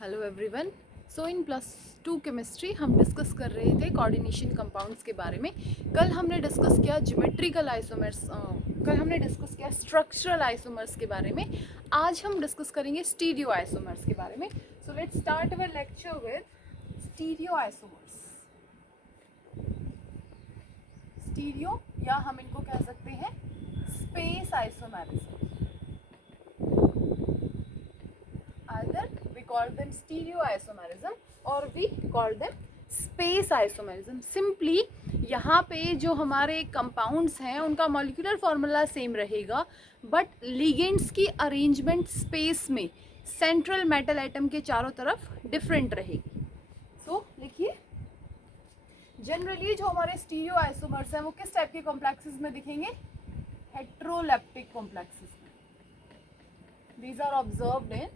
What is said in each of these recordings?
Hello everyone. So in +2 chemistry हम discuss कर रहे थे कोऑर्डिनेशन कंपाउंड्स के बारे में। कल हमने डिस्कस किया ज्योमेट्रिकल आइसोमर्स, कल हमने डिस्कस किया स्ट्रक्चरल आइसोमर्स के बारे में। आज हम डिस्कस करेंगे स्टीरियो आइसोमर्स के बारे में। So let's start our lecture with stereo isomers. Stereo या हम इनको कह सकते हैं space isomerism. Either we call them stereoisomerism or we call them space isomerism. Simply यहाँ पे जो हमारे कंपाउंड्स हैं उनका मॉलिक्यूलर फॉर्मूला सेम रहेगा, बट लिगेंड्स की अरेंजमेंट स्पेस में सेंट्रल मेटल एटम के चारों तरफ डिफरेंट रहेगी। सो लिखिए, जनरली जो हमारे स्टीरियो आइसोमर्स हैं वो किस टाइप के कॉम्प्लेक्सेस में दिखेंगे? हेट्रोलेप्टिक कॉम्प्लेक्सेस में। These are observed in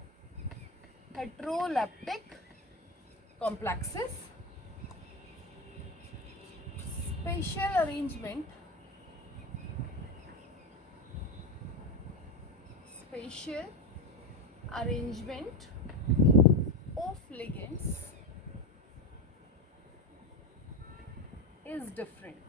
heteroleptic complexes. Spatial arrangement of ligands is different.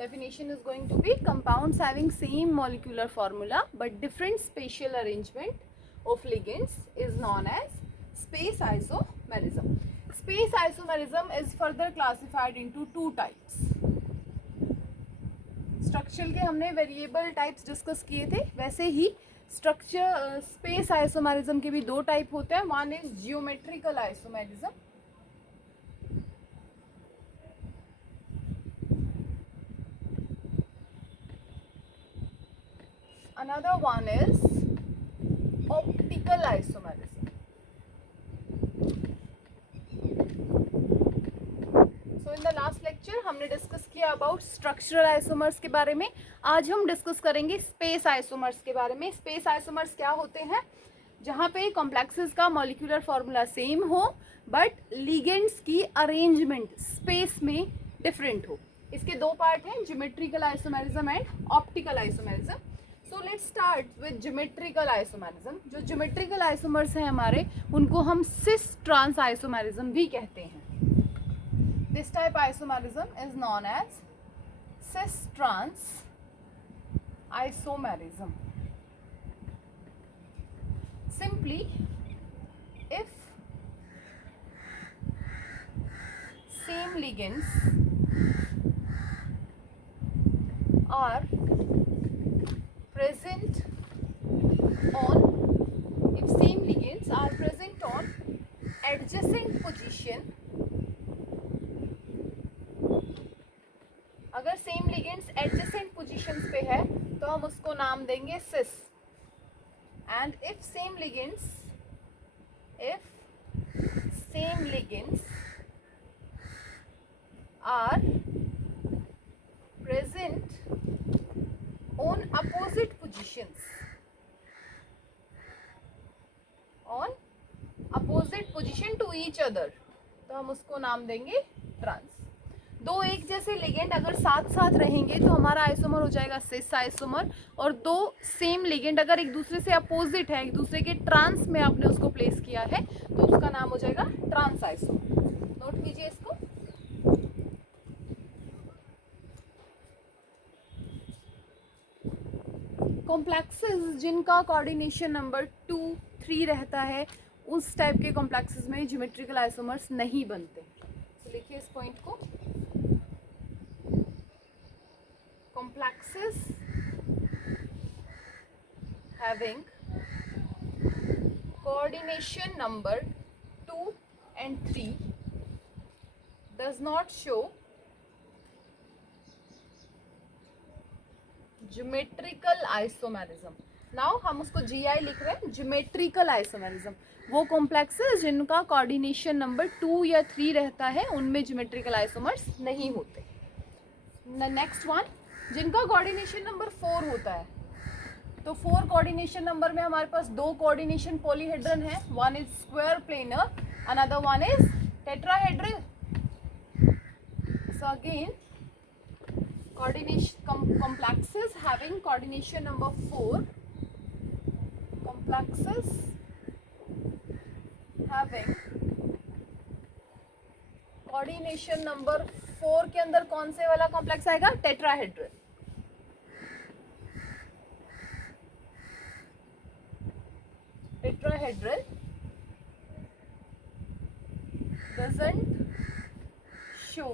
Definition is going to be compounds having same molecular formula but different spatial arrangement of ligands is known as space isomerism. Space isomerism is further classified into two types. Structure के हमने variable types discuss किए थे, वैसे ही structure space isomerism के भी दो type होते हैं. One is geometrical isomerism, another one is optical isomerism. So in the last lecture हमने डिस्कस किया अबाउट स्ट्रक्चरल आइसोमर्स के बारे में. आज हम डिस्कस करेंगे स्पेस आइसोमर्स के बारे में. स्पेस आइसोमर्स क्या होते हैं? जहाँ पे कॉम्प्लेक्सेस का मॉलिक्यूलर फॉर्मूला सेम हो बट लिगेंड्स की अरेंजमेंट स्पेस में डिफरेंट हो. इसके दो पार्ट हैं, geometrical isomerism and optical isomerism. So let's start with geometrical isomerism. जो ज्योमेट्रिकल आइसोमर्स हैं हमारे, उनको हम सिस ट्रांस आइसोमेरिज्म भी कहते हैं. This type isomerism is known as cis trans isomerism. Simply if same ligands are present on adjacent position, अगर same ligands adjacent positions पे है तो हम उसको नाम देंगे cis. And if same ligands are present on opposite positions, to each other, तो हम उसको नाम देंगे ट्रांस. दो एक जैसे लिगेंड अगर साथ साथ रहेंगे तो हमारा आइसोमर हो जाएगा सिस आइसोमर, और दो सेम लिगेंड अगर एक दूसरे से अपोजिट है, एक दूसरे के ट्रांस में आपने उसको प्लेस किया है, तो उसका नाम हो जाएगा ट्रांस आइसोमर. नोट कीजिए इसको. कॉम्प्लेक्सेस जिनका कोऑर्डिनेशन नंबर 2, 3 रहता है, उस टाइप के कॉम्प्लेक्सेस में ज्योमेट्रिकल आइसोमर्स नहीं बनते. तो लिखिए इस पॉइंट को. Complexes having coordination number 2 and 3 does not show geometrical isomerism. Now हम उसको GI लिख रहे हैं, geometrical isomerism. वो कॉम्प्लेक्सेस जिनका कोऑर्डिनेशन नंबर 2 या 3 रहता है, उनमें ज्योमेट्रिकल आइसोमर्स नहीं होते. नेक्स्ट वन, जिनका कोऑर्डिनेशन नंबर 4 होता है, तो 4 कोऑर्डिनेशन नंबर में हमारे पास दो कोऑर्डिनेशन पॉलीहेड्रन है. One is square planar, another one is tetrahedral. So again coordination complexes having coordination number 4, complexes having coordination number 4 के अंदर कौन से वाला कॉम्प्लेक्स आएगा? Tetrahedral. Tetrahedral doesn't show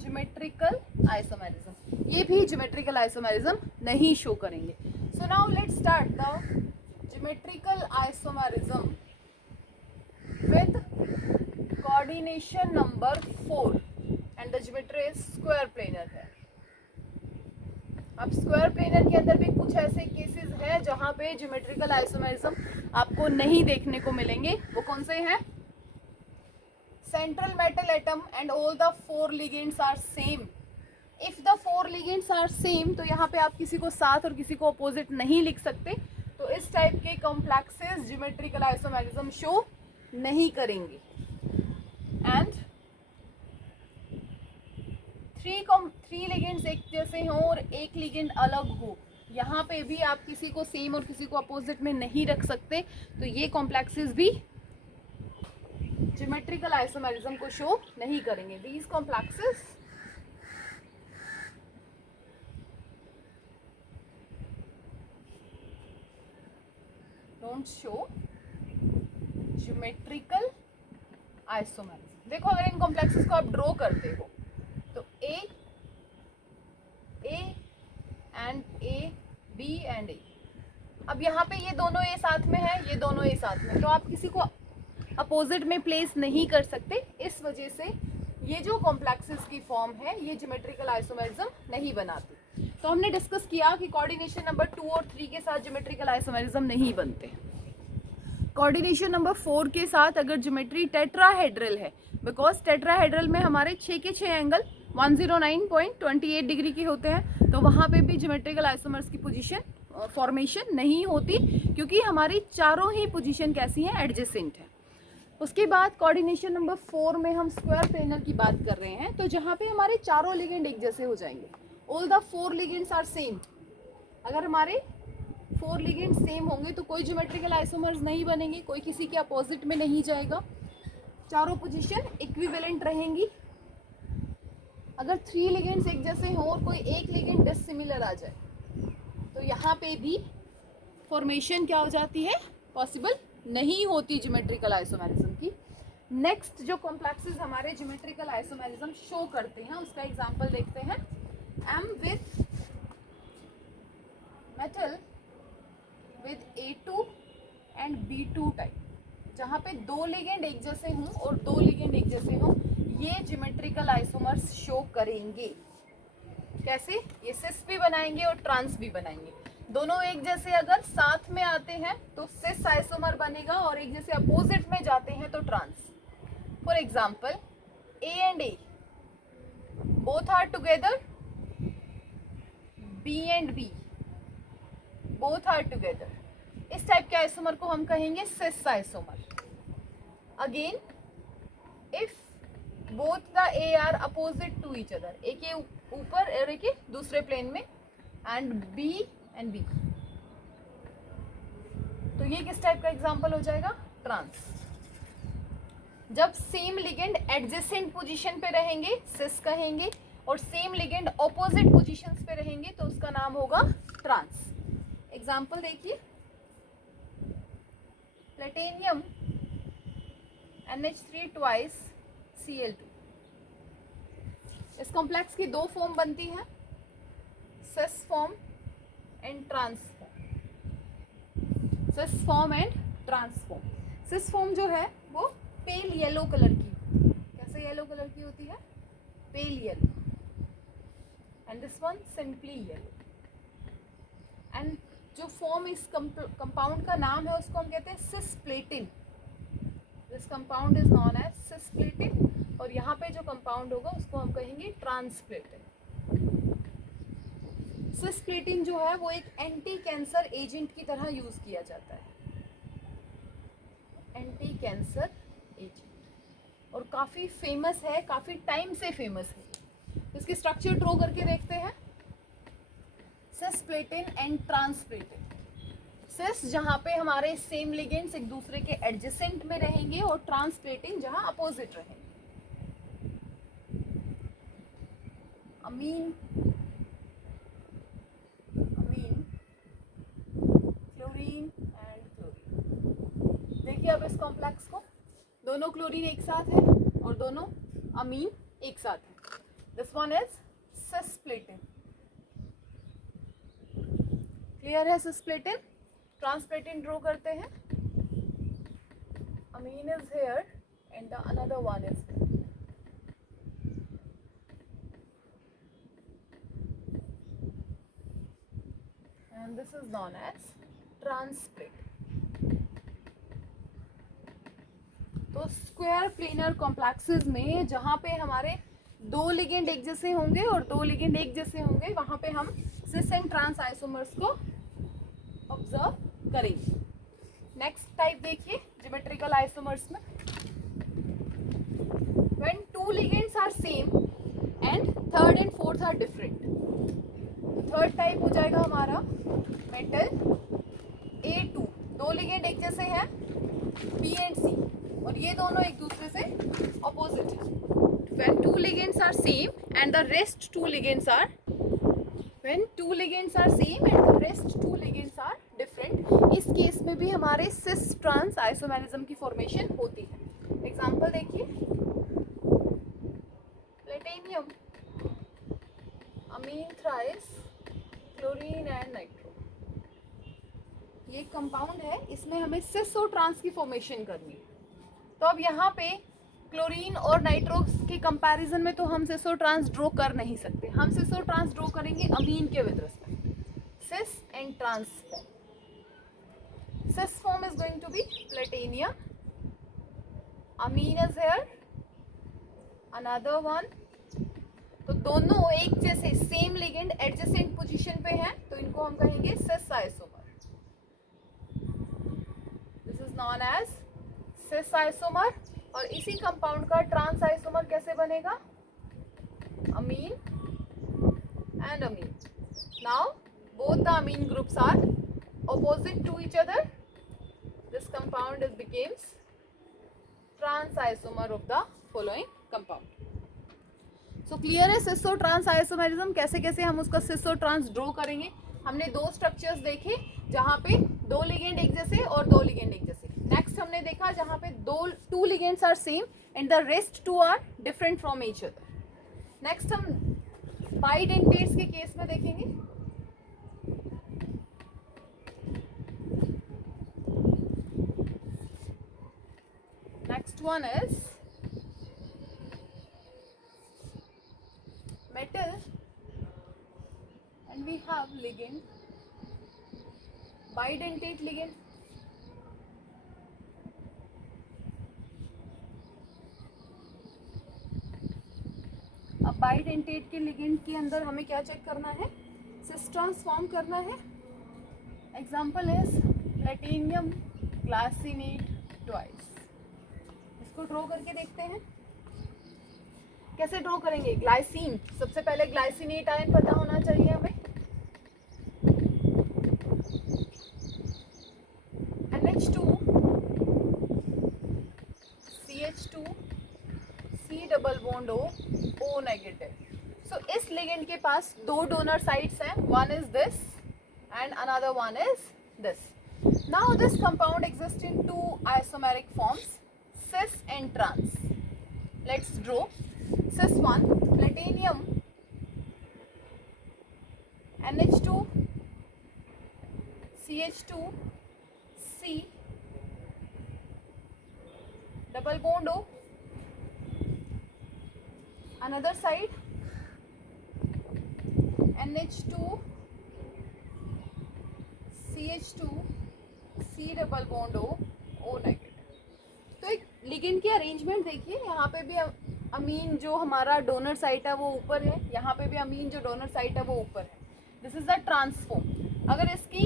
geometrical isomerism. ये भी ज्योमेट्रिकल आइसोमेरिज्म नहीं शो करेंगे। So now let's start the geometrical isomerism with coordination number 4 and the geometry is square planar है। अब स्क्वायर प्लेनर के अंदर भी कुछ ऐसे केसेस हैं जहां पे ज्योमेट्रिकल आइसोमेरिज्म आपको नहीं देखने को मिलेंगे। वो कौन से हैं? Central metal atom and all the 4 ligands are same. If the 4 ligands are same तो यहाँ पे आप किसी को साथ और किसी को अपोजिट नहीं लिख सकते। तो इस टाइप के कॉम्प्लेक्सेस ज्योमेट्रिकल आइसोमेरिज्म शो नहीं करेंगे। एंड 3 लिगेंड्स एक जैसे हों और एक लिगेंड अलग हो, यहाँ पे भी आप किसी को सेम और किसी को अपोजिट में नहीं रख सकते। तो ये कॉम्प्लेक्सेस भी ज्योमेट्रिकल आइसोमेरिज्म को शो नहीं करेंगे। These complexes don't show geometrical isomerism. देखो अगर इन कॉम्प्लेक्सेस को आप ड्रॉ करते हो तो A and A, B and A. अब यहाँ पे ये दोनों ए साथ में है, ये दोनों ए साथ में, तो आप किसी को अपोजिट में प्लेस नहीं कर सकते। इस वजह से ये जो कॉम्प्लेक्सेस की फॉर्म है ये ज्योमेट्रिकल आइसोमेरिज्म नहीं बनाती। तो हमने डिस्कस किया कि कोऑर्डिनेशन नंबर 2 और 3 के साथ ज्योमेट्रिकल आइसोमेरिज्म नहीं बनते। कोऑर्डिनेशन नंबर 4 के साथ अगर ज्योमेट्री टेट्राहेड्रल है, बिकॉज टेट्राहेड्रल में हमारे 6 के 6 एंगल 109.28 डिग्री के होते हैं, तो वहाँ पे भी ज्योमेट्रिकल आइसोमर्स की पोजीशन फॉर्मेशन नहीं होती, क्योंकि हमारी चारों ही पोजीशन कैसी हैं? एडजेसेंट है। उसके बाद कोऑर्डिनेशन नंबर 4 में हम स्क्वायर प्लेनर की बात कर रहे हैं, तो जहाँ पे हमारे चारों लिगेंड एक जैसे हो जाएंगे। All the 4 ligands are same. अगर हमारे 4 लिगेंड सेम होंगे तो कोई ज्योमेट्रिकल आइसोमर्स नहीं बनेंगे, कोई किसी के अपोजिट में नहीं जाएगा, चारों पोजीशन इक्विवेलेंट रहेंगी। अगर 3 लिगेंड्स एक जैसे हों और कोई एक लिगेंड डिसिमिलर आ जाए तो यहाँ पे भी फॉर्मेशन क्या हो जाती है? पॉसिबल नहीं होती ज्योमेट्रिकल आइसोमेरिज्म की। नेक्स्ट जो कॉम्प्लेक्सेस हमारे ज्योमेट्रिकल आइसोमेरिज्म शो करते हैं उसका एग्जांपल देखते हैं। M with metal with A2 and B2 type, जहाँ पे 2 लिगेंड एक जैसे हों और 2 लिगेंड एक जैसे हों, ये ज्योमेट्रिकल आइसोमर्स शो करेंगे। कैसे? ये सिस भी बनाएंगे और ट्रांस भी बनाएंगे। दोनों एक जैसे अगर साथ में आते हैं तो सिस आइसोमर बनेगा, और एक जैसे अपोजिट में जाते हैं तो trans. For example A and A both are together, B and B both are together, इस टाइप के आइसोमर को हम कहेंगे cis isomer. Again if both the A are opposite to each other, एक के ऊपर और एक के दूसरे प्लेन में, एंड B एंड B, तो ये किस टाइप का एग्जांपल हो जाएगा? ट्रांस। जब सेम लिगेंड एडजेसेंट पोजीशन पे रहेंगे सिस कहेंगे, और सेम लिगेंड ऑपोजिट पोजीशंस पे रहेंगे तो उसका नाम होगा ट्रांस। एग्जांपल देखिए, प्लेटिनियम NH3 ट्वाइस Cl2। इस कॉम्प्लेक्स की 2 फॉर्म बनती हैं, cis form and trans form. Cis form and trans form. Cis form जो है वो पेल येलो कलर की, कैसे येलो कलर की होती है? Pale yellow. And this one simply yellow. And जो फॉर्म इस कंपाउंड का नाम है उसको हम कहते हैं cisplatin. This compound is known as cisplatin, और यहाँ पे जो कंपाउंड होगा उसको हम कहेंगे ट्रांसप्लेटिन। सिस्प्लेटिन जो है वो एक एंटी कैंसर एजेंट की तरह यूज किया जाता है, एंटी कैंसर एजेंट, और काफी फेमस है, काफी टाइम से फेमस है। इसकी स्ट्रक्चर ड्रॉ करके देखते हैं। Cisplatin and ट्रांसप्लेटिन। सिस जहाँ पे हमारे सेम लिगेंड्स एक दूसरे के एडजेसेंट में रहेंगे और ट्रांसप्लेटिंग जहाँ अपोजिट रहेंगे। अमीन, अमीन, क्लोरीन एंड क्लोरीन। देखिए अब इस कॉम्प्लेक्स को, दोनों क्लोरीन एक साथ है और दोनों अमीन एक साथ है। This one is cisplatin. Clear है? सिस्प्लेटिन। ट्रांसप्लेटिन ड्रॉ करते हैं। Amine is here and the another one is here. And this is known as transplet. तो स्क्वायर प्लेनर कॉम्प्लेक्सेस में जहाँ पे हमारे दो लिगेंड एक जैसे होंगे और दो लिगेंड एक जैसे होंगे, वहाँ पे हम सिस एंड ट्रांस आइसोमर्स को ऑब्जर्व करेंगे। नेक्स्ट टाइप देखिए ज्योमेट्रिकल आइसोमर्स में, when two ligands are same and third and fourth are different. Third type हो जाएगा हमारा मेटल A2, दो लिगेंड एक जैसे हैं B एंड C और ये दोनों एक दूसरे से ऑपोजिट है। When two ligands are same and the rest two ligands are, when two ligands are same and the rest two ligands are different, इस केस में भी हमारे सिस ट्रांस आइसोमेरिज्म की फॉर्मेशन होती है। एग्जांपल देखिए, platinum, amine thrice, chlorine and nitro. ये compound है, इसमें हमें सिस और ट्रांस की फॉर्मेशन करनी है। तो अब यहाँ पे क्लोरीन और नाइट्रो के कंपैरिजन में तो हम सिस और ट्रांस ड्रॉ कर नहीं सकते। हम सिस और ट्रांस ड्रॉ करेंगे अमीन के with respect, cis and trans form. Cis form is going to be platinum, amine is here, another one. तो दोनों एक जैसे सेम लिगेंड एडजेसेंट पोजीशन पे हैं, तो इनको हम कहेंगे cis isomer. This is known as cis isomer. और इसी कंपाउंड का ट्रांस आइसोमर कैसे बनेगा? Amine and amine. Now both the amine groups are opposite to each other. This compound is becomes trans isomer of the following compound. So clear है सिस और trans isomerism, कैसे कैसे हम उसका सिस और ट्रांस ड्रॉ करेंगे। हमने दो स्ट्रक्चर्स देखे जहाँ पे दो लिगेंड एक जैसे और दो लिगेंड एक जैसे। नेक्स्ट हमने देखा जहाँ पे two ligands are same and the rest two are different from each other. Next हम बाइडेंटेट्स के केस में देखेंगे। Next one is metal and we have ligand, bidentate ligand. अब bidentate के ligand के अंदर हमें क्या चेक करना है? सिस ट्रांसफॉर्म करना है। Example is platinum glycinate twice. इसको ड्रॉ करके देखते हैं कैसे ड्रॉ करेंगे। ग्लाइसिन, सबसे पहले ग्लाइसिनेट आयन पता होना चाहिए हमें। NH2 CH2 C double bond O negative. So इस लिगेंड के पास दो डोनर साइड्स हैं, one is this and another one is this. Now this compound exist in two isomeric forms, cis and trans. Let's draw cis 1 platinum NH2 CH2 C double bond O, another side NH2 CH2 C double bond O negative. तो एक ligand की arrangement देखिए, यहाँ पे भी अमीन जो हमारा donor site है वो ऊपर है, यहाँ पे भी अमीन जो डोनर साइट है वो ऊपर है। This is the transform. अगर इसकी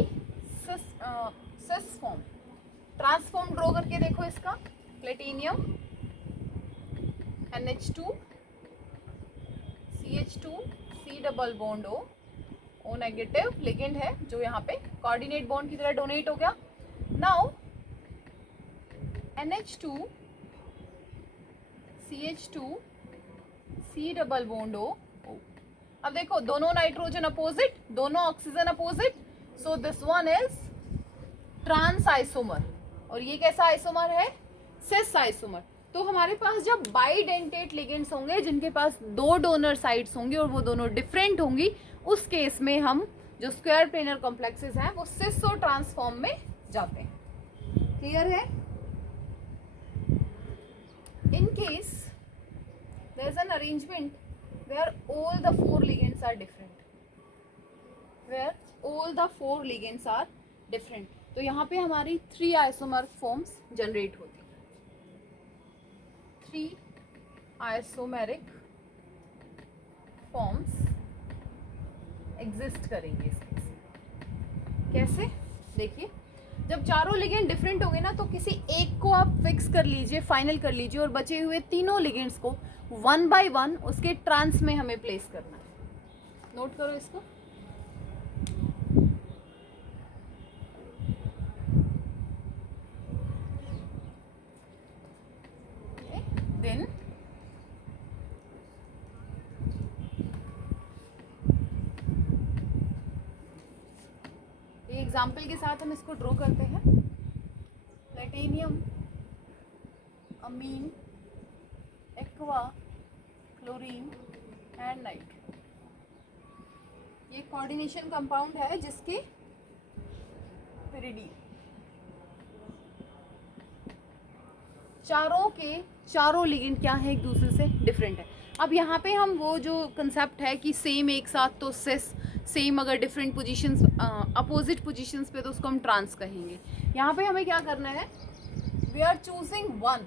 सिस फॉर्म ट्रांसफॉर्म ड्रॉ करके देखो इसका, platinum NH2 CH2 C double bond O O negative ligand है जो यहाँ पे कोऑर्डिनेट बॉन्ड की तरह डोनेट हो गया. Now NH2 CH2 C double bond O. अब देखो दोनों नाइट्रोजन अपोजिट, दोनों oxygen opposite, so this one is trans isomer. और ये कैसा आइसोमर है? Cis isomer. तो हमारे पास जब बाइडेंटेट लिगेंड्स होंगे जिनके पास दो डोनर साइट्स होंगी और वो दोनों डिफरेंट होंगी, उस केस में हम जो स्क्वायर प्लेनर कॉम्प्लेक्सेस हैं वो सिस और ट्रांसफॉर्म में जाते हैं. क्लियर है? In case there is an arrangement where all the four ligands are different, where all the four ligands are different. तो यहाँ पे हमारी 3 आइसोमर फॉर्म्स जनरेट होती हैं. 3 आइसोमेरिक फॉर्म्स एग्जिस्ट करेंगे इस केस. कैसे? देखिए, जब चारों लिगेंड डिफरेंट होंगे ना, तो किसी एक को आप फिक्स कर लीजिए, फाइनल कर लीजिए, और बचे हुए तीनों लिगेंड्स को वन बाय वन उसके ट्रांस में हमें प्लेस करना है. नोट करो इसको. देन ये एग्जाम्पल के साथ हम इसको ड्रॉ करते हैं. Platinum, amine, aqua, chlorine and nitro. ये कोऑर्डिनेशन कंपाउंड है जिसके पिरिडीन चारों के चारों लिगेंड क्या है, एक दूसरे से डिफरेंट है. अब यहाँ पे हम वो जो कंसेप्ट है कि सेम एक साथ, तो सिस, सेम अगर डिफरेंट पोजीशंस, अपोजिट पोजीशंस पे, तो उसको हम ट्रांस कहेंगे. यहाँ पे हमें क्या करना है? We are choosing one.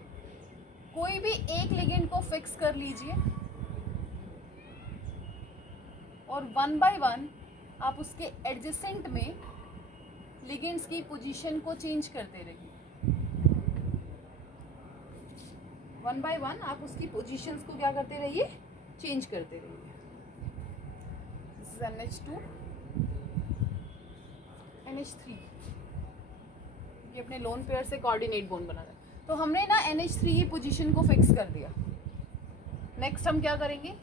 कोई भी एक लिगेंड को फिक्स कर लीजिए और वन बाय वन आप उसके एडजेसेंट में लिगेंड्स की पोजीशन को चेंज करते रहिए. वन बाय वन आप उसकी पोजीशंस को क्या करते रहिए? चेंज करते रहिए. This is NH2, NH3. ये अपने लोन पेयर से कोऑर्डिनेट बॉन्ड बना रहा है. तो हमने ना NH3 की पोजीशन को फिक्स कर दिया. नेक्स्ट हम क्या करेंगे?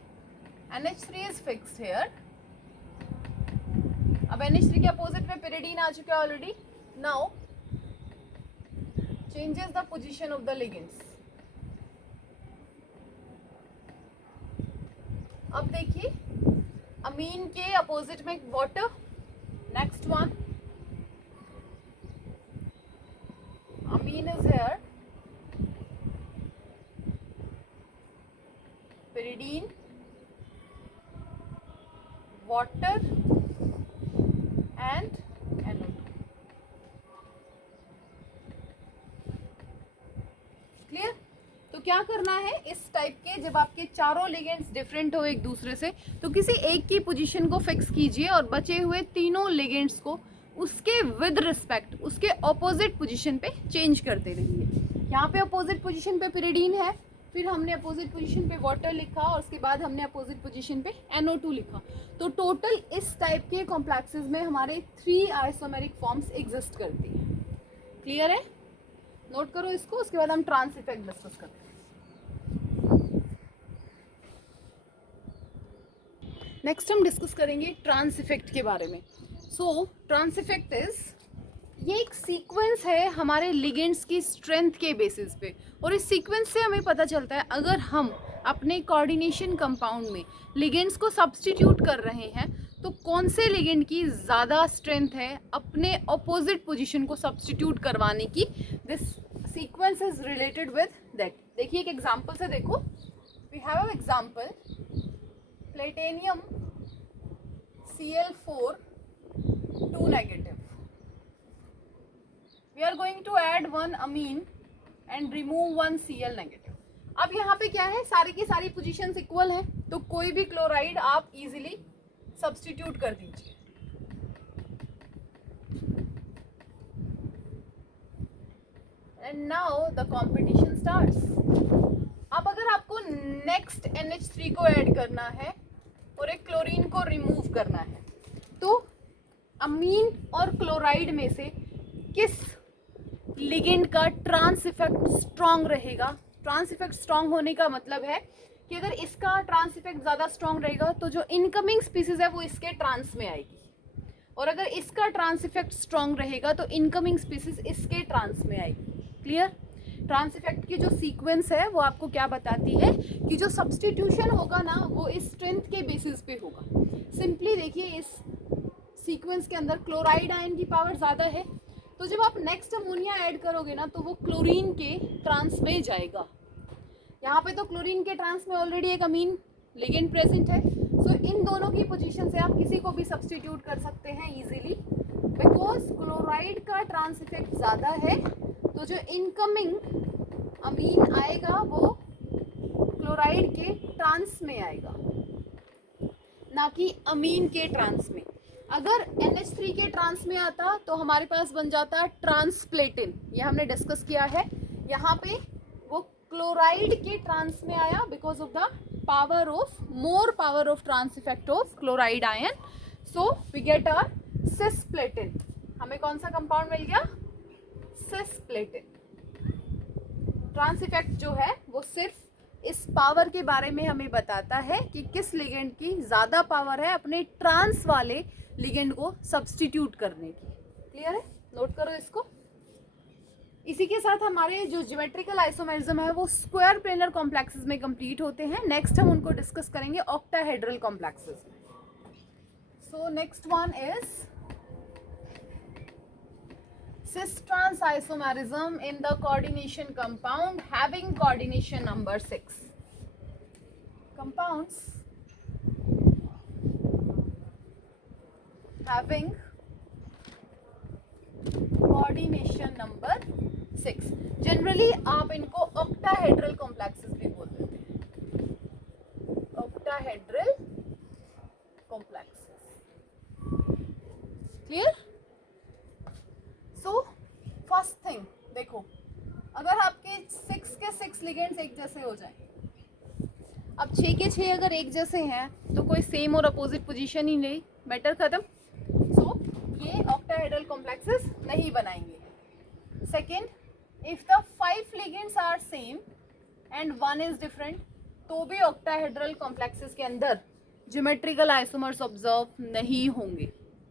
NH3 is fixed here. अब NH3 के अपोजिट में पिरिडीन आ चुका है already. Now changes the position of the ligands. अब देखिए, अमीन के अपोजिट में water. Next one, amine is here, pyridine, water and NO2. Clear? तो क्या करना है इस टाइप के, जब आपके चारों लिगेंड्स डिफरेंट हो एक दूसरे से, तो किसी एक की पोजीशन को फिक्स कीजिए और बचे हुए तीनों लिगेंड्स को उसके विद रिस्पेक्ट उसके ऑपोजिट पोजीशन पे चेंज करते रहिए. यहाँ पे अपोजिट पोजीशन पे पिरिडीन है, फिर हमने अपोजिट पोजीशन पे वाटर लिखा और उसके बाद हमने अपोजिट पोजीशन पे NO2 लिखा. तो टोटल इस टाइप के कॉम्प्लेक्सेस में हमारे 3 आइसोमेरिक फॉर्म्स एग्जिस्ट करती हैं. क्लियर है? नोट करो इसको. उसके बाद हम ट्रांस इफेक्ट डिस्कस करते हैं. नेक्स्ट हम डिस्कस करेंगे ट्रांस इफेक्ट के बारे में. सो ट्रांस इफेक्ट इज, ये एक सीक्वेंस है हमारे लिगेंड्स की स्ट्रेंथ के बेसिस पे, और इस सीक्वेंस से हमें पता चलता है अगर हम अपने कोऑर्डिनेशन कंपाउंड में लिगेंड्स को सब्स्टिट्यूट कर रहे हैं तो कौन से लिगेंड की ज़्यादा स्ट्रेंथ है अपने ऑपोजिट पोजीशन को सब्स्टिट्यूट करवाने की. This sequence is related with that. देखिए एक एग्जांपल से देखो. We have an example, platinum Cl4 2 negative. We are going to add one amine and remove one Cl negative. अब यहाँ पे क्या है, सारी की सारी पोजीशंस इक्वल हैं, तो कोई भी क्लोराइड आप इजीली सब्स्टिट्यूट कर दीजिए. And now the competition starts. अब अगर आपको नेक्स्ट NH3 को ऐड करना है और एक क्लोरीन को रिमूव करना है, तो अमीन और क्लोराइड में से किस लिगेंड का ट्रांस इफेक्ट स्ट्रॉन्ग रहेगा। ट्रांस इफेक्ट स्ट्रॉन्ग होने का मतलब है कि अगर इसका ट्रांस इफेक्ट ज़्यादा स्ट्रॉन्ग रहेगा तो जो इनकमिंग स्पीसीज है वो इसके ट्रांस में आएगी, और अगर इसका ट्रांस इफेक्ट स्ट्रॉन्ग रहेगा तो इनकमिंग स्पीसीज इसके ट्रांस में आएगी। क्लियर। ट्रांस इफेक्ट की जो सीक्वेंस है वो आपको क्या बताती है कि जो सब्सटीट्यूशन होगा ना वो इस स्ट्रेंथ के बेसिस पे होगा। सिंपली देखिए, इस सीक्वेंस के अंदर क्लोराइड आयन की पावर ज़्यादा है, तो जब आप नेक्स्ट अमोनिया ऐड करोगे ना तो वो क्लोरीन के ट्रांस में जाएगा। यहाँ पे तो क्लोरीन के ट्रांस में ऑलरेडी एक अमीन लिगेंड प्रेजेंट है, सो इन दोनों की पोजीशन से आप किसी को भी सब्सटीट्यूट कर सकते हैं इजीली। बिकॉज क्लोराइड का ट्रांस इफेक्ट ज़्यादा है तो जो इनकमिंग अमीन आएगा वो क्लोराइड के ट्रांस में आएगा, ना कि अमीन के ट्रांस में। अगर NH3 के ट्रांस में आता तो हमारे पास बन जाता ट्रांसप्लेटिन, ये हमने डिस्कस किया है। यहाँ पे वो क्लोराइड के ट्रांस में आया because of the power of more power of trans effect of chloride ion, so we get a cisplatin. हमें कौन सा कंपाउंड मिल गया? सिस्प्लेटिन। ट्रांस इफेक्ट जो है वो सिर्फ इस पावर के बारे में हमें बताता है कि किस लिगेंड की ज़्यादा पावर है अपने ट्रांस वाले लिगेंड को सब्सटीट्यूट करने की। क्लियर है? नोट करो इसको। इसी के साथ हमारे जो ज्योमेट्रिकल आइसोमेरिज्म है वो स्क्वायर प्लेनर कॉम्प्लेक्सेस में कंप्लीट होते हैं। नेक्स्ट हम उनको डिस्कस करेंगे ऑक्टाहेड्रल कॉम्प्लेक्सेस में। So next one is cis-trans isomerism in the coordination compound having coordination number 6. Compounds having coordination number 6. Generally आप इनको octahedral complexes भी बोल देते हैं। octahedral complexes. Clear? So first thing देखो, अगर आपके 6 के 6 लिगेंड्स एक जैसे हो जाए, अब 6 के 6 अगर एक जैसे हैं तो कोई सेम और अपोजिट पोजीशन ही नहीं, मैटर खत्म। सो ये ऑक्टाहेड्रल कॉम्प्लेक्सेस नहीं बनाएंगे। Second, if the 5 ligands are same and 1 is different तो भी ऑक्टाहेड्रल कॉम्प्लेक्सेस के अंदर ज्योमेट्रिकल आइसोमर्स ऑब्जर्व नहीं होंगे।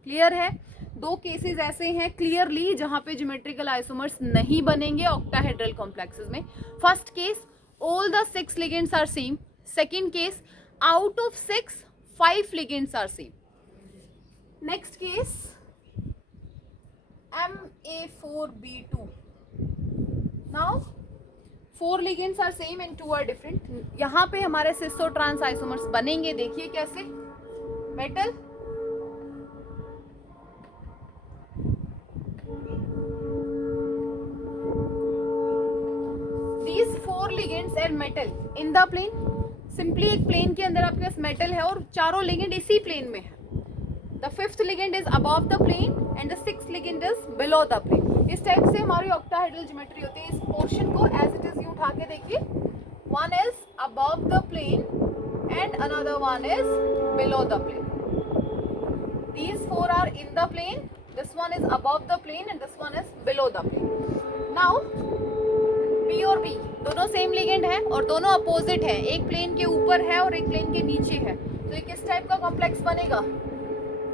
क्लियर है? 2 केसेस ऐसे हैं क्लियरली जहां पे ज्योमेट्रिकल आइसोमर्स नहीं बनेंगे ऑक्टाहेड्रल कॉम्प्लेक्सेस में। First case, all the 6 ligands are same. Second case, out of 6 5 ligands are same. Next case, Ma4B2। Now 4 ligands are same and 2 are different. यहाँ पे हमारे सिस और ट्रांस आइसोमर्स बनेंगे। देखिए कैसे, metal ligands and metal in the plane. Simply एक plane के अंदर आपके पास मेटल है और चारों लिगेंड इसी प्लेन में है। The 5th ligand is above the plane and the 6th ligand is below the plane. इस टाइप से हमारी ऑक्टाहेड्रल ज्योमेट्री होती है। इस पोर्शन को एज इट इज यूं उठा के देखिए, one is above the plane and another one is below the plane. These 4 are in the plane, this one is above the plane and this one is below the plane. Now B और B दोनों same ligand है और दोनों opposite है, एक plane के ऊपर है और एक प्लेन के नीचे है, तो ये किस टाइप का कॉम्प्लेक्स बनेगा?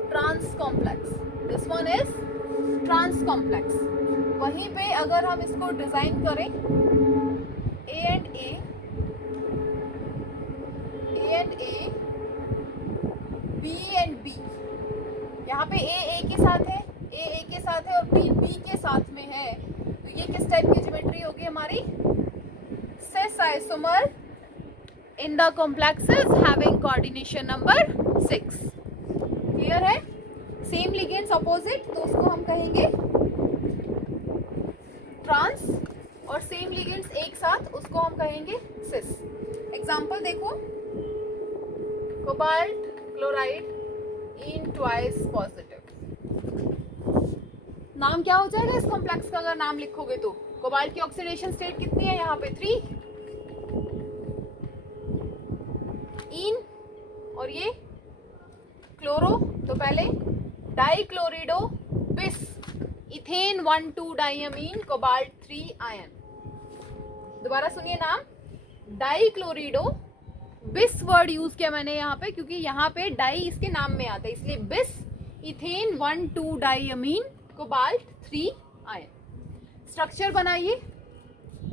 Trans complex. This one is trans complex. वहीं पे अगर हम इसको डिजाइन करें A and A, B and B, यहाँ पे ए के साथ है, ए के साथ है और बी के साथ में है, तो ये किस टाइप की ज्योमेट्री होगी हमारी? cis isomer in the complexes having coordination number 6। Clear है? सेम लिगेंड्स अपोजिट तो उसको हम कहेंगे ट्रांस, और सेम लिगेंड्स एक साथ उसको हम कहेंगे सिस। एग्जांपल देखो, cobalt chloride in twice positive. नाम क्या हो जाएगा इस कॉम्प्लेक्स का अगर नाम लिखोगे तो? कोबाल्ट की ऑक्सीडेशन स्टेट कितनी है यहाँ पे? 3 इन, और ये क्लोरो, तो पहले डाइक्लोरिडो बिस इथेन 1,2 डाइअमीन कोबाल्ट 3 आयन। दोबारा सुनिए नाम, डाइक्लोरिडो, बिस वर्ड यूज किया मैंने यहाँ पे क्योंकि यहाँ पे डाई इसके नाम में आता है, इसलिए बिस इथेन 1,2 डाइअमीन कोबाल्ट 3 आयन। स्ट्रक्चर बनाइए।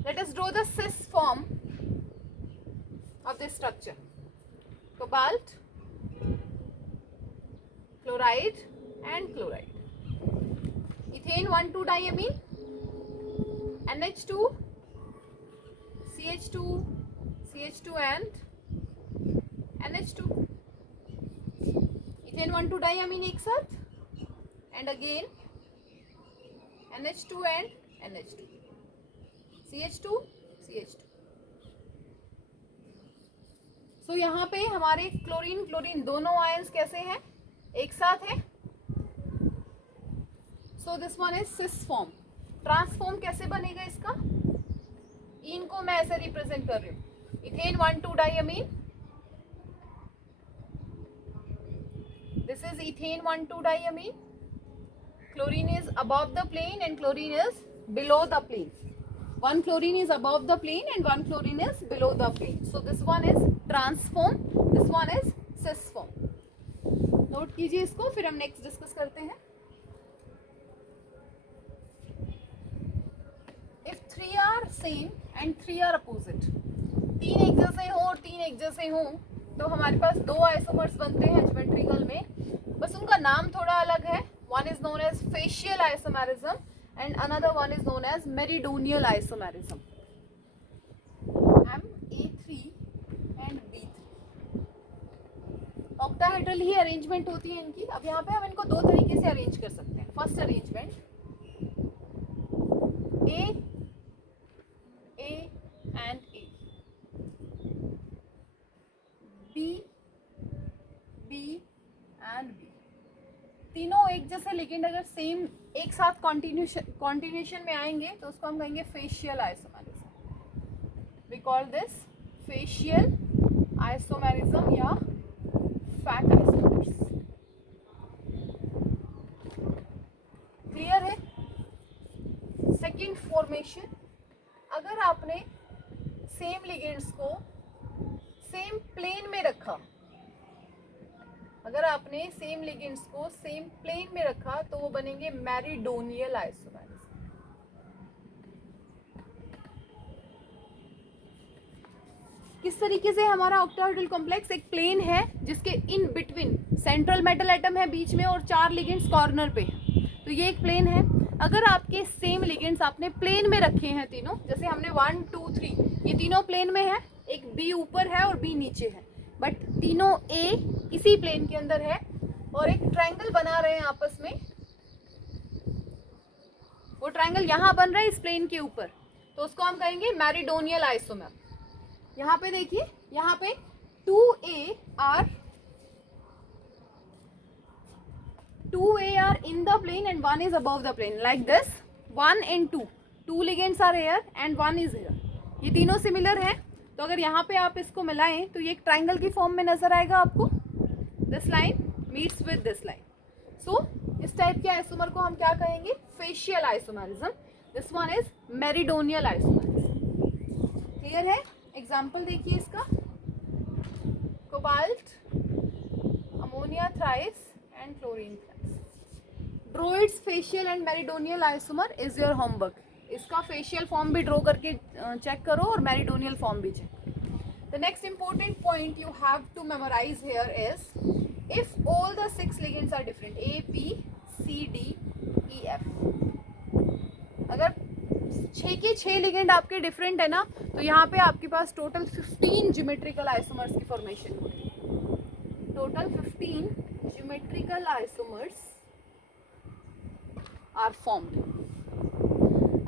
Let us draw the cis form of this structure. Cobalt, chloride and chloride, ethane 1,2 डाइअमीन, NH2, CH2, CH2 and NH2, ethane 1,2 डाइअमीन एक साथ, and again NH2 and NH2, CH2, CH2। सो यहाँ पे हमारे chlorine chlorine दोनों ions कैसे हैं, एक साथ है। सो this one is cis form. Transform कैसे बनेगा इसका, इनको मैं ऐसे रिप्रेजेंट कर रही हूँ, ethane 1,2 diamine, this is ethane 1,2 diamine, chlorine is above the plane and chlorine is below the plane. One chlorine is above the plane and one chlorine is below the plane. So this one is transform, this one is cis form. Note कीजिए इसको, फिर हम next discuss करते हैं। If 3 are same and 3 are opposite, तीन एक जैसे हो और तीन एक जैसे हो तो हमारे पास दो आइसोमर्स बनते हैं ज्योमेट्रिकल में, बस उनका नाम थोड़ा अलग है। One is known as facial isomerism and another one is known as meridional isomerism, Ma3 and B3। Octahedral he arrangement होती है इनकी। अब यहाँ पे हम इनको दो तरीके से अरेंज कर सकते हैं। First arrangement, A and A, B and B, तीनों एक जैसे लिगेंड अगर सेम एक साथ कॉन्टिन्यूशन में आएंगे तो उसको हम कहेंगे facial isomerism. We call this facial isomerism या फैट आइसोमर्स। क्लियर है। सेकंड फॉर्मेशन, अगर आपने सेम लिगेंड्स को सेम प्लेन में रखा, अगर आपने सेम लिगेंड्स को सेम प्लेन में रखा तो वो बनेंगे मेरिडोनियल आइसोमेरिज्म। किस तरीके से हमारा ऑक्टाहेड्रल कॉम्प्लेक्स एक प्लेन है जिसके in between central metal atom है बीच में और चार लिगेंड्स कॉर्नर पे, तो ये एक प्लेन है। अगर आपके सेम लिगेंड्स आपने प्लेन में रखे हैं तीनों, जैसे हमने 1 2 3, ये तीनों प्लेन में है, एक B ऊपर है और B नीचे है, बट तीनों A इसी प्लेन के अंदर है और एक ट्रायंगल बना रहे हैं आपस में, वो ट्रायंगल यहाँ बन रहा है इस प्लेन के ऊपर, तो उसको हम कहेंगे मेरिडोनियल आइसोमर। यहाँ पे देखिए, यहाँ पे 2A are in the plane and one is above the plane, like this 1 and 2, 2 ligands are here and 1 is here, ये तीनों सिमिलर हैं। तो अगर यहाँ पे आप इसको मिलाएं तो ये एक ट्रायंगल की फॉर्म में नजर आएगा आपको, this line meets with this line. So इस टाइप के आइसोमर को हम क्या कहेंगे, facial isomerism. This one is meridional isomerism. Clear है। एग्जाम्पल देखिए इसका, cobalt, ammonia thrice and chlorine thrice. Draw its facial and meridional isomer is your homework. इसका फेशियल फॉर्म भी ड्रॉ करके चेक करो और मेरिडोनियल फॉर्म भी चेक करो। The next important point you have to memorise here is if all the 6 ligands are different, A B C D E F, अगर 6 के 6 ligand आपके डिफरेंट है ना, तो यहाँ पे आपके पास टोटल 15 ज्योमेट्रिकल आइसोमर्स की फॉर्मेशन होगी। Total 15 geometrical isomers are formed.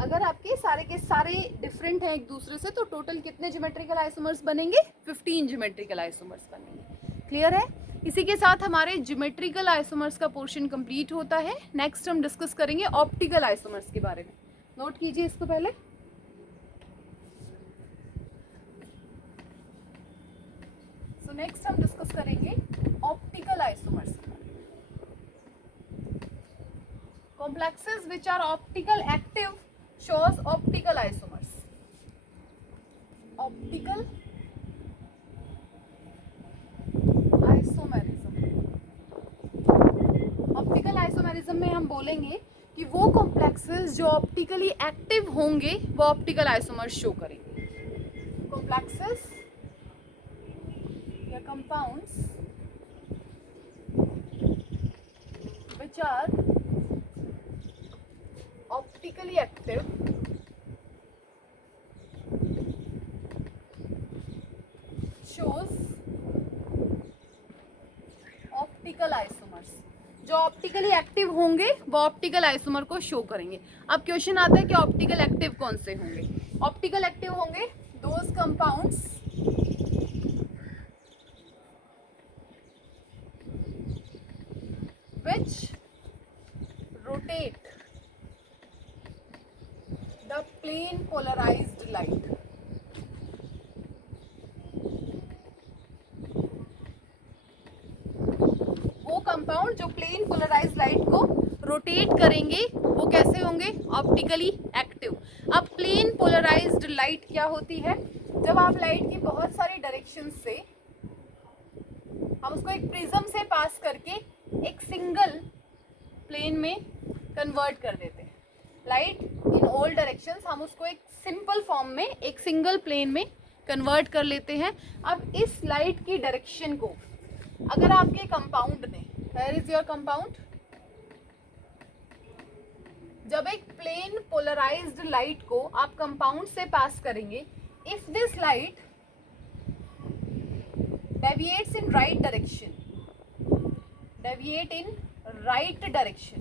अगर आपके सारे के सारे डिफरेंट हैं एक दूसरे से, तो टोटल कितने ज्योमेट्रिकल आइसोमर्स बनेंगे, 15 ज्योमेट्रिकल आइसोमर्स बनेंगे। क्लियर है। इसी के साथ हमारे ज्योमेट्रिकल आइसोमर्स का पोर्शन कंप्लीट होता है। नेक्स्ट हम डिस्कस करेंगे ऑप्टिकल आइसोमर्स के बारे में। नोट कीजिए इसको पहले। सो नेक्स्ट हम डिस्कस करेंगे ऑप्टिकल आइसोमर्स के बारे में। complexes which are optical active shows optical isomers. Optical isomerism. Optical isomerism में हम बोलेंगे कि वो कॉम्प्लेक्सेस जो ऑप्टिकली एक्टिव होंगे वो ऑप्टिकल आइसोमर्स शो करेंगे. कॉम्प्लेक्सेस या compounds which are optically active shows optical isomers. जो ऑप्टिकली एक्टिव होंगे वो ऑप्टिकल आइसोमर को शो करेंगे. अब क्वेश्चन आता है कि ऑप्टिकल एक्टिव कौन से होंगे. ऑप्टिकल एक्टिव होंगे those compounds which rotate the plane polarized light. वो कंपाउंड जो प्लेन पोलराइज्ड लाइट को रोटेट करेंगे वो कैसे होंगे, ऑप्टिकली एक्टिव. अब प्लेन पोलराइज्ड लाइट क्या होती है, जब आप लाइट की बहुत सारी डायरेक्शन से हम उसको एक प्रिज्म से पास करके एक सिंगल प्लेन में कन्वर्ट कर देते हैं. लाइट इन ऑल डायरेक्शंस हम उसको एक सिंपल फॉर्म में एक सिंगल प्लेन में कन्वर्ट कर लेते हैं. अब इस लाइट की डायरेक्शन को अगर आपके कंपाउंड ने, वेयर इज योर कंपाउंड, जब एक प्लेन पोलराइज्ड लाइट को आप कंपाउंड से पास करेंगे, if this light deviates in right direction, deviate in right direction,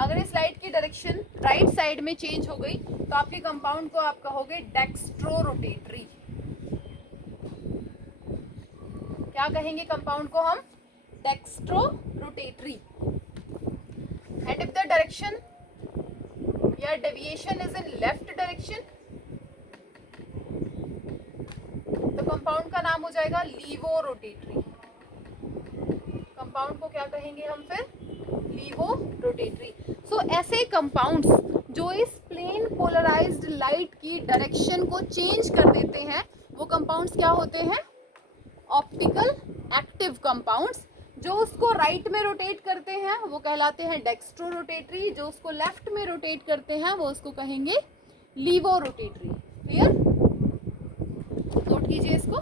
अगर इस लाइट की डायरेक्शन राइट साइड में चेंज हो गई तो आपके कंपाउंड को आप कहोगे डेक्स्ट्रो रोटेटरी. क्या कहेंगे कंपाउंड को हम, dextro rotatory. And if the direction या deviation is in left direction तो कंपाउंड का नाम हो जाएगा लीवो रोटेटरी. कंपाउंड को क्या कहेंगे हम फिर, लीवो रोटेटरी. सो ऐसे कंपाउंड्स जो इस प्लेन पोलराइज्ड लाइट की डायरेक्शन को चेंज कर देते हैं वो कंपाउंड्स क्या होते हैं, ऑप्टिकल एक्टिव कंपाउंड्स. जो उसको राइट में रोटेट करते हैं वो कहलाते हैं डेक्स्ट्रो रोटेटरी, जो उसको लेफ्ट में रोटेट करते हैं वो उसको कहेंगे लीवो रोटेटरी. क्लियर, नोट कीजिए इसको,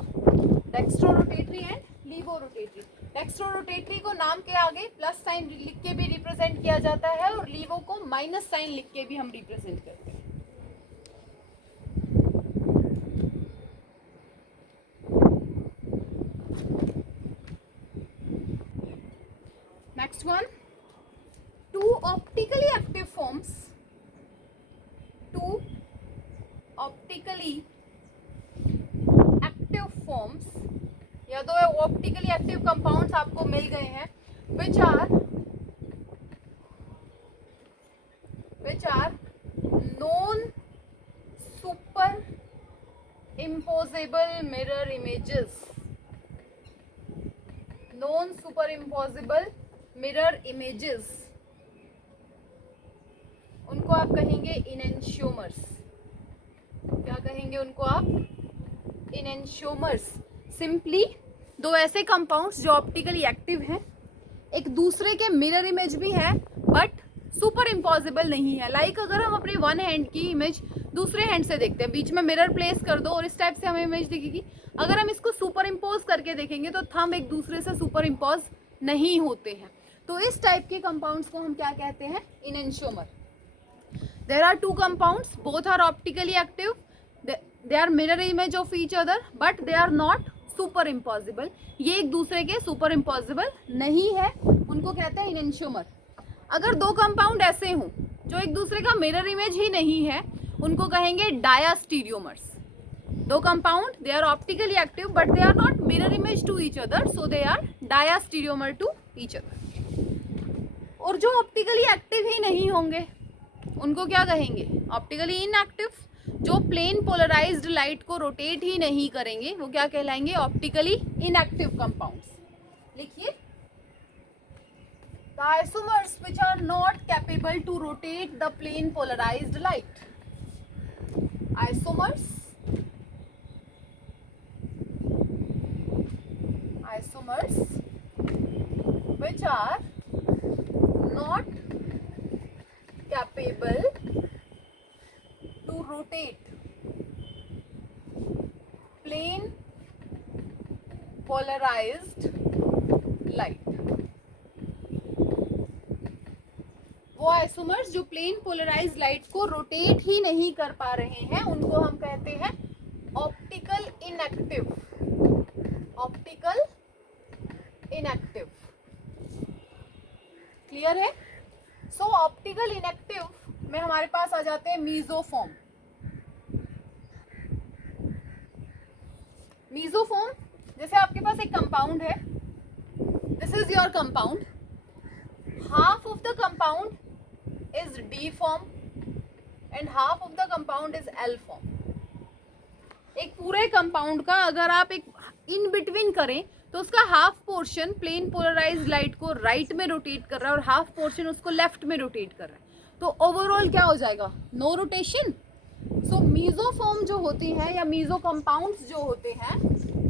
dextro rotatory and levorotatory. Dextrorotatory को नाम के आगे प्लस साइन लिख के भी रिप्रेजेंट किया जाता है और लीवो को माइनस साइन लिख के भी हम रिप्रेजेंट करते हैं. Next one, two optically active forms, two optically active forms या दो ऑप्टिकली एक्टिव कंपाउंड्स आपको मिल गए हैं which are known superimposable mirror images. known superimposable mirror images, उनको आप कहेंगे इनेंशियोमर्स. क्या कहेंगे उनको आप, इनेंशियोमर्स. सिंपली दो ऐसे कंपाउंड्स जो ऑप्टिकली एक्टिव हैं, एक दूसरे के मिरर इमेज भी है बट सुपर इम्पॉसिबल नहीं है. लाइक अगर हम अपने वन हैंड की इमेज दूसरे हैंड से देखते हैं, बीच में मिरर प्लेस कर दो और इस टाइप से हमें इमेज दिखेगी. अगर हम इसको सुपर इम्पोज करके देखेंगे तो थंब एक दूसरे से सुपर इम्पोज नहीं होते हैं. तो इस टाइप के कंपाउंड्स को हम क्या कहते हैं, enantiomer. There are two compounds, both are optically active, they are mirror image of each other but they are not super impossible. ये एक दूसरे के सुपर इम्पॉसिबल नहीं है, उनको कहते हैं इनेंशियोमर. अगर दो कंपाउंड ऐसे हों जो एक दूसरे का मिरर इमेज ही नहीं है उनको कहेंगे डायास्टीरियोमर्स. दो compound, they are optically active but they are not mirror image to each other, so they are diastereomer to each other. और जो ऑप्टिकली एक्टिव ही नहीं होंगे उनको क्या कहेंगे, ऑप्टिकली इनएक्टिव. जो प्लेन पोलराइज्ड लाइट को रोटेट ही नहीं करेंगे वो क्या कहलाएंगे, ऑप्टिकली इनएक्टिव कंपाउंड्स. लिखिए, the The isomers which are not capable to rotate the plane polarized light. Isomers which are not capable to rotate plane polarized light. वो isomers जो plane polarized light को rotate ही नहीं कर पा रहे हैं उनको हम कहते हैं optical inactive. Optical inactive. Clear है? सो ऑप्टिकल इनएक्टिव में हमारे पास आ जाते हैं मीजोफॉर्म. मीजोफॉर्म जैसे आपके पास एक कंपाउंड है. This is your compound. Half of the compound is D form and half of the compound is L form. एक पूरे कंपाउंड का अगर आप एक इन बिटवीन करें तो उसका half portion plane polarized light को राइट में रोटेट कर रहा है और हाफ पोर्शन उसको लेफ्ट में रोटेट कर रहा है. तो ओवरऑल क्या हो जाएगा? No rotation. सो मीजोफॉर्म जो होती हैं या मीजो कंपाउंड्स जो होते हैं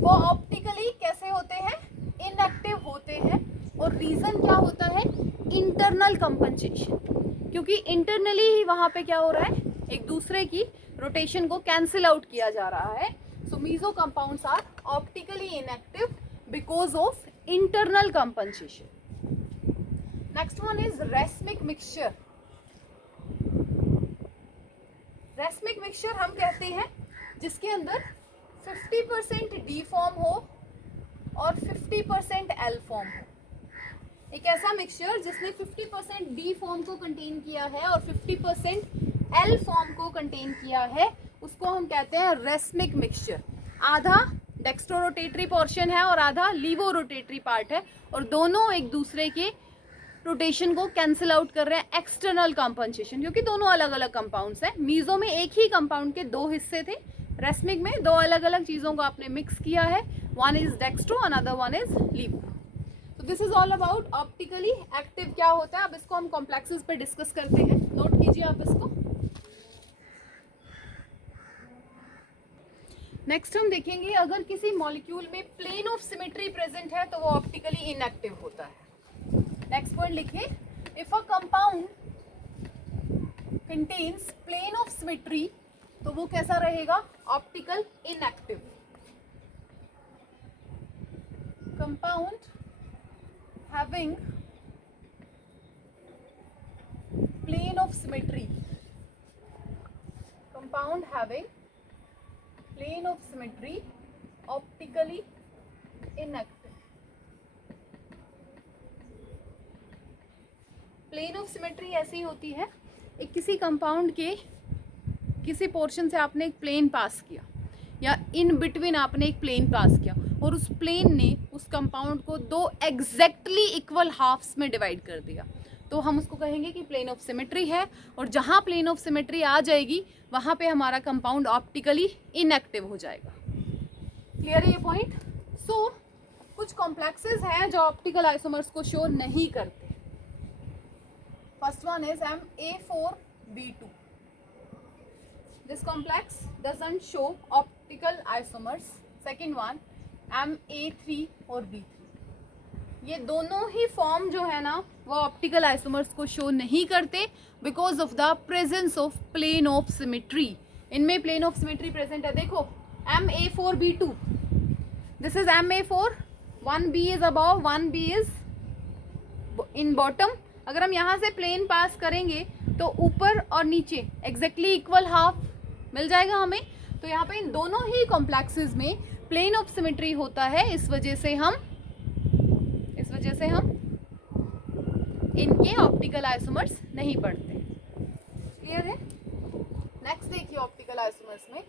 वो ऑप्टिकली कैसे होते हैं? इनएक्टिव होते हैं. और रीजन क्या होता है? Internal compensation. क्योंकि इंटरनली ही वहां पे क्या हो रहा है? एक दूसरे की रोटेशन को कैंसिल आउट किया जा रहा है. So meso compounds are optically inactive because of internal compensation. Next one is racemic mixture. Racemic mixture हम कहते हैं जिसके अंदर 50% डी फॉर्म हो और 50% एल फॉर्म हो. एक ऐसा मिक्सचर जिसने 50% डी फॉर्म को कंटेन किया है और 50% एल फॉर्म को कंटेन किया है उसको हम कहते हैं रेसमिक मिक्सचर. आधा डेक्स्ट्रोरोटेटरी पोर्शन है और आधा लीवो रोटेटरी पार्ट है और दोनों एक दूसरे के रोटेशन को कैंसिल आउट कर रहे हैं. एक्सटर्नल कंपनसेशन क्योंकि दोनों अलग अलग कंपाउंड्स हैं. मीजो में एक ही कंपाउंड के दो हिस्से थे. रेसमिक में दो अलग अलग चीज़ों को आपने मिक्स किया है. One is dextro another one is levo. तो this is all about optically active क्या होता है. अब इसको हम कॉम्प्लेक्सेस पे डिस्कस करते हैं. नोट कीजिए आप इसको. नेक्स्ट हम देखेंगे अगर किसी मॉलिक्यूल में प्लेन ऑफ सिमेट्री प्रेजेंट है तो वो ऑप्टिकली इनएक्टिव होता है. नेक्स्ट पॉइंट लिखिए. If a compound contains plane of symmetry तो वो कैसा रहेगा? Optical inactive. Compound having plane of symmetry. Compound having plane of symmetry optically inactive. Plane of symmetry ऐसी होती है एक किसी कंपाउंड के किसी पोर्शन से आपने एक प्लेन पास किया या इन बिटवीन आपने एक प्लेन पास किया और उस प्लेन ने उस कंपाउंड को दो एग्जैक्टली इक्वल हाफ्स में डिवाइड कर दिया तो हम उसको कहेंगे कि प्लेन ऑफ सिमेट्री है. और जहाँ प्लेन ऑफ सिमेट्री आ जाएगी वहाँ पे हमारा कंपाउंड ऑप्टिकली इनएक्टिव हो जाएगा. क्लियर है ये पॉइंट? सो कुछ कॉम्प्लेक्सेस हैं जो ऑप्टिकल आइसोमर्स को शो नहीं करते. First one is MA4B2. This complex doesn't show optical isomers. Second one MA3 और B3. ये दोनों ही फॉर्म जो है ना वो ऑप्टिकल आइसोमर्स को शो नहीं करते because of the presence of plane of symmetry. इनमें प्लेन ऑफ सिमेट्री प्रेजेंट है. देखो MA4B2. This is MA4. 1B is above 1B is in bottom. अगर हम यहाँ से प्लेन पास करेंगे तो ऊपर और नीचे एग्जैक्टली इक्वल हाफ मिल जाएगा हमें. तो यहाँ पे इन दोनों ही कॉम्प्लेक्सेस में प्लेन ऑफ सिमेट्री होता है. इस वजह से हम इनके ऑप्टिकल आइसोमर्स नहीं पढ़ते. क्लियर है? नेक्स्ट देखिए ऑप्टिकल आइसोमर्स में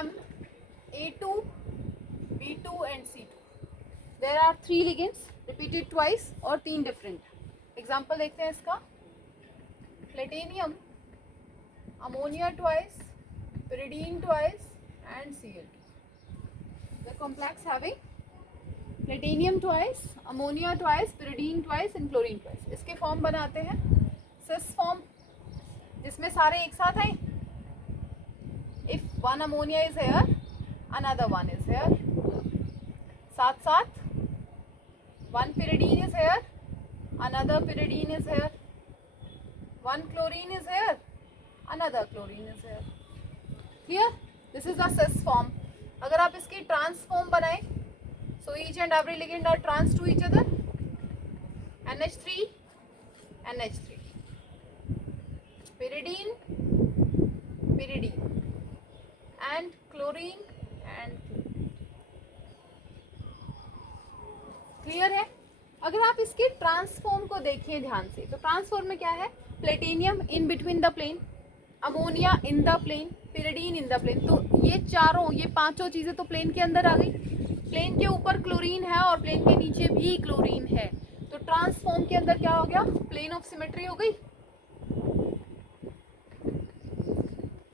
MA2, B2 and C2. There are 3 ligands repeated twice और 3 डिफरेंट. एग्जाम्पल देखते हैं इसका. Platinum, ammonia twice, pyridine twice and Cl2. The complex having platinum twice, ammonia twice, pyridine twice and chlorine twice. इसके form बनाते हैं cis form, जिसमें सारे एक साथ आए। If one ammonia is here, another one is here, साथ साथ one pyridine is here, another pyridine is here, one chlorine is here, another chlorine is here. Clear? This is the cis form. अगर आप इसकी trans form बनाएं, so each and every ligand are trans to each other. NH3, NH3, pyridine, pyridine, and chlorine and clear है। अगर आप इसके transform को देखिए ध्यान से, तो ट्रांसफॉर्म में क्या है, platinum in between the plane, ammonia in the plane, pyridine in the plane. तो ये चारों, ये पांचों चीजें तो प्लेन के अंदर आ गई। प्लेन के ऊपर क्लोरीन है और प्लेन के नीचे भी क्लोरीन है, तो ट्रांसफॉर्म के अंदर क्या हो गया, प्लेन ऑफ सिमेट्री हो गई,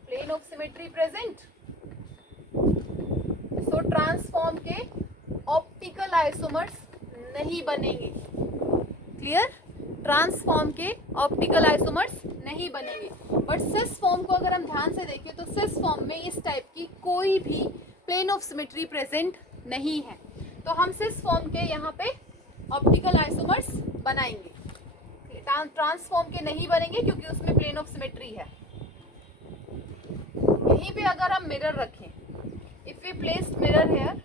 plane of symmetry present. So trans form के ऑप्टिकल आइसोमर्स नहीं बनेंगे। क्लियर? ट्रांसफॉर्म के ऑप्टिकल आइसोमर्स नहीं बनेंगे। बट सिस फॉर्म को अगर हम ध्यान से देखें तो सिस फॉर्म में इस टाइप की कोई भी प्लेन ऑफ सिमेट्री प्रेजेंट नहीं है, तो हम सिस फॉर्म के यहाँ पे ऑप्टिकल आइसोमर्स बनाएंगे। ट्रांसफॉर्म के नहीं बनेंगे क्योंकि उसमें प्लेन ऑफ सिमेट्री है। यहीं पे अगर हम मिरर रखें, if we placed mirror here,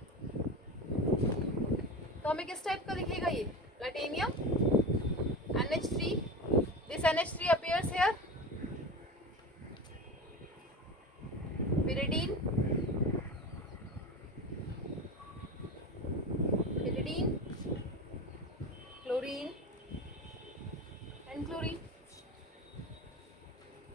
तो हमें किस टाइप का दिखेगा, ये platinum, NH3, this NH3 appears here, pyridine, pyridine, chlorine and chlorine।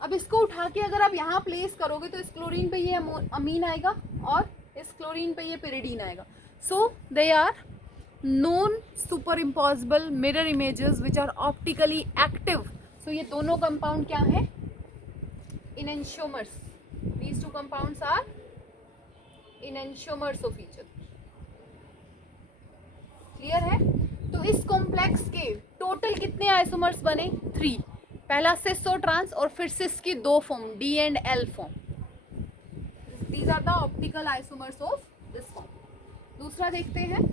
अब इसको उठा के अगर आप यहाँ प्लेस करोगे तो इस क्लोरीन पे ये अमीन आएगा और इस क्लोरीन पे ये पिरिडीन आएगा। So they are known superimposable mirror images which are optically active. So ये दोनों कंपाउंड क्या हैं, enantiomers. These two compounds are enantiomers of each other. Clear है? तो इस कॉम्प्लेक्स के टोटल कितने आइसोमर्स बने, 3। पहला सिस और ट्रांस, और फिर सिस की 2 form, D and L form. These are the optical isomers of this form. दूसरा देखते हैं,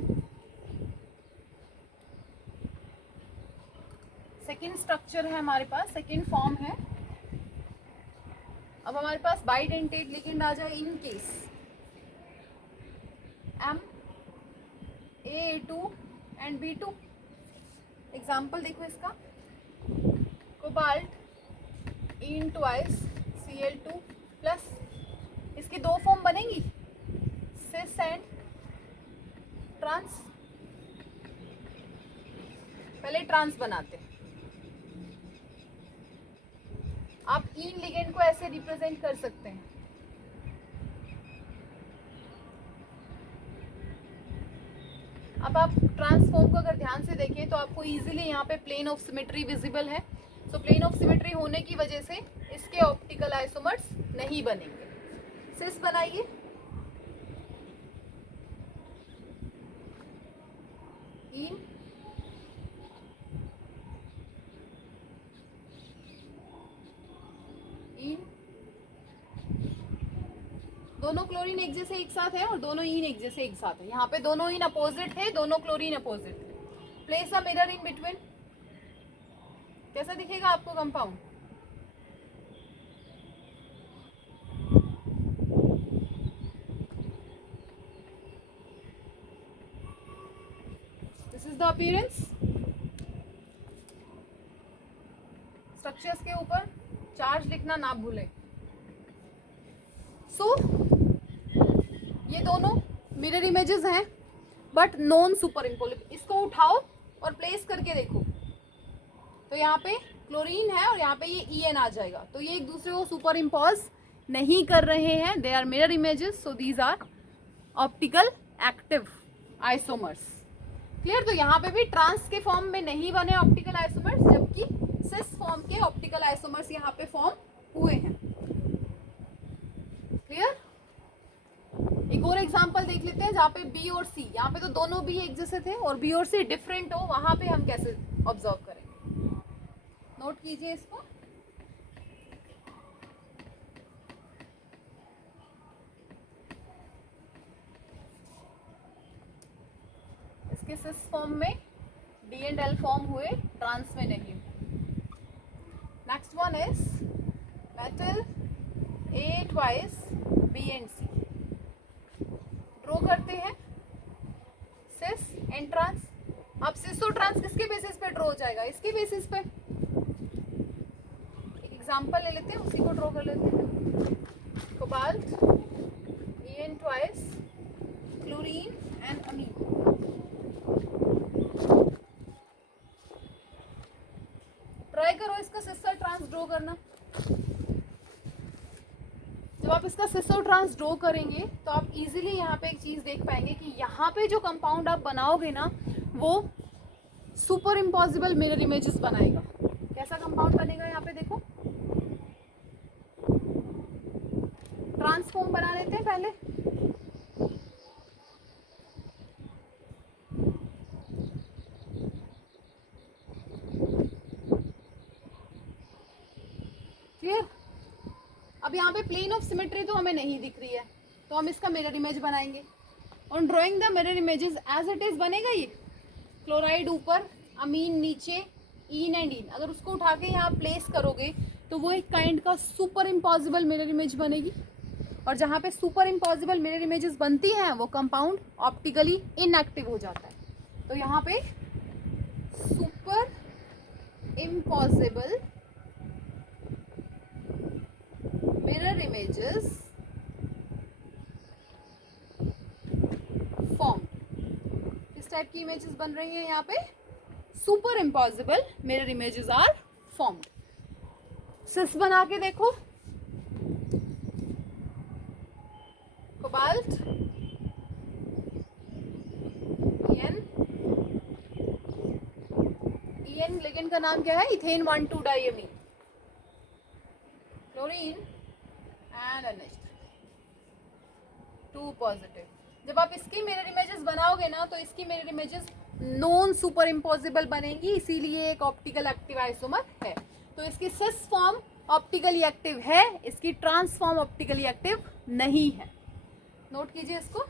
सेकेंड स्ट्रक्चर है हमारे पास, सेकेंड फॉर्म है। अब हमारे पास बाइडेंटेट लिगेंड आ जाए, in case MAA2 and B2। Example देखो इसका, कोबाल्ट इन ट्वाइस Cl2 प्लस, इसकी 2 फॉर्म बनेंगी, सिस एंड ट्रांस। पहले ट्रांस बनाते हैं। आप इन लिगेंड को ऐसे रिप्रेजेंट कर सकते हैं, अब आप ट्रांसफॉर्म को अगर ध्यान से देखें तो आपको इजीली यहाँ पे प्लेन ऑफ सिमेट्री विजिबल है। सो प्लेन ऑफ सिमेट्री होने की वजह से इसके ऑप्टिकल आइसोमर्स नहीं बनेंगे। सिस बनाइए, इन, दोनों क्लोरीन एक जैसे एक साथ है और दोनों इन एक जैसे एक साथ है। यहाँ पे दोनों इन अपोजिट है, दोनों क्लोरीन अपोजिट है। Place a mirror in between, कैसा दिखेगा आपको compound, this is the appearance. Structures के ऊपर चार्ज लिखना ना भूलें। सो ये दोनों मिरर इमेजेस हैं बट नॉन सुपर इम्पोजिट। इसको उठाओ और प्लेस करके देखो तो यहाँ पे क्लोरीन है और यहाँ पे ये EN आ जाएगा, तो ये एक दूसरे को सुपर इम्पोज नहीं कर रहे हैं, they are mirror images, so these are optical active isomers. Clear? तो यहाँ पे भी ट्रांस के फॉर्म में नहीं बने ऑप्टिकल आइसोमर्स, जबकि सिस फॉर्म के ऑप्टिकल आइसोमर्स यहाँ पे फॉर्म हुए हैं। क्लियर? एक और एग्जांपल देख लेते हैं जहाँ पे बी और सी, यहाँ पे तो दोनों बी एक जैसे थे और बी और सी डिफरेंट हो, वहां पे हम कैसे ऑब्जर्व करेंगे? नोट कीजिए इसको। इसके सिस फॉर्म में डी एंड एल फॉर्म हुए, ट्रांस में नहीं। Next one is metal A twice B and C. Draw करते हैं सिस एंड ट्रांस। अब सिस और ट्रांस किसके बेसिस पे ड्रॉ हो जाएगा? इसके बेसिस पे। एक एग्जांपल ले लेते हैं, उसी को ड्रॉ कर लेते हैं। Cobalt A N twice chlorine and amine. Try करो इसका सिस और ट्रांस ड्रॉ करना। जब आप इसका सिस और ट्रांस ड्रॉ करेंगे तो आप इजीली यहाँ पे एक चीज देख पाएंगे कि यहाँ पे जो कंपाउंड आप बनाओगे ना, वो सुपर इम्पॉसिबल मिरर इमेजेस बनाएगा। कैसा कंपाउंड बनेगा? यहाँ पे देखो, ट्रांसफॉर्म बना लेते हैं पहले। क्लियर? अब यहाँ पे प्लेन ऑफ सिमेट्री तो हमें नहीं दिख रही है, तो हम इसका मिरर इमेज बनाएंगे। On drawing the mirror images as it is बनेगा ये। क्लोराइड ऊपर, अमीन नीचे, इन एंड इन। अगर उसको उठा के यहाँ प्लेस करोगे तो वो एक काइंड का सुपर इम्पॉसिबल मिरर इमेज बनेगी। और जहाँ पे सुपर इम्पॉसिबल मिरर इमेजेस बनती हैं वो कंपाउंड ऑप्टिकली इनएक्टिव हो जाता है। तो यहाँ पे super impossible mirror images form. किस टाइप की इमेजेस बन रही हैं? यहाँ पे super impossible mirror images are formed. Cis बना के देखो। कोबाल्ट EN लिगेंड का नाम क्या है? Ethane 1,2 diamine. Chlorine and NH3 2 positive. जब आप इसकी मिरर इमेजेस बनाओगे ना तो इसकी mirror images non super impossible बनेंगी, इसीलिए एक ऑप्टिकल एक्टिव आइसोमर है। तो इसकी सिस फॉर्म ऑप्टिकली एक्टिव है, इसकी ट्रांस फॉर्म ऑप्टिकली एक्टिव नहीं है। नोट कीजिए इसको।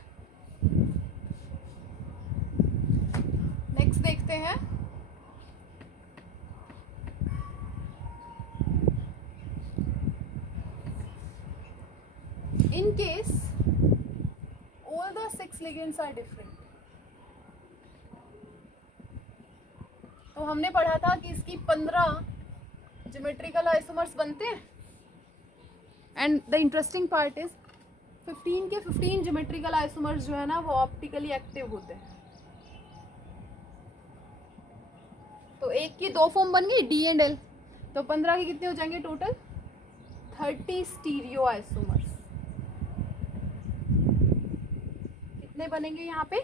नेक्स्ट देखते हैं। In case all the 6 ligands are different, तो हमने पढ़ा था कि इसकी 15 ज्योमेट्रिकल आइसोमर्स बनते हैं। And the interesting part is 15 के 15 ज्योमेट्रिकल आइसोमर्स जो है ना वो ऑप्टिकली एक्टिव होते हैं। तो एक की 2 फॉर्म बन गई, डी एंड एल। तो 15 के कितने हो जाएंगे टोटल? 30 stereo isomers. कितने बनेंगे यहाँ पे?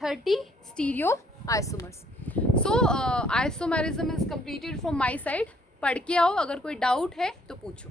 30 stereo isomers. So isomerism is completed from my side. पढ़ के आओ, अगर कोई डाउट है तो पूछो।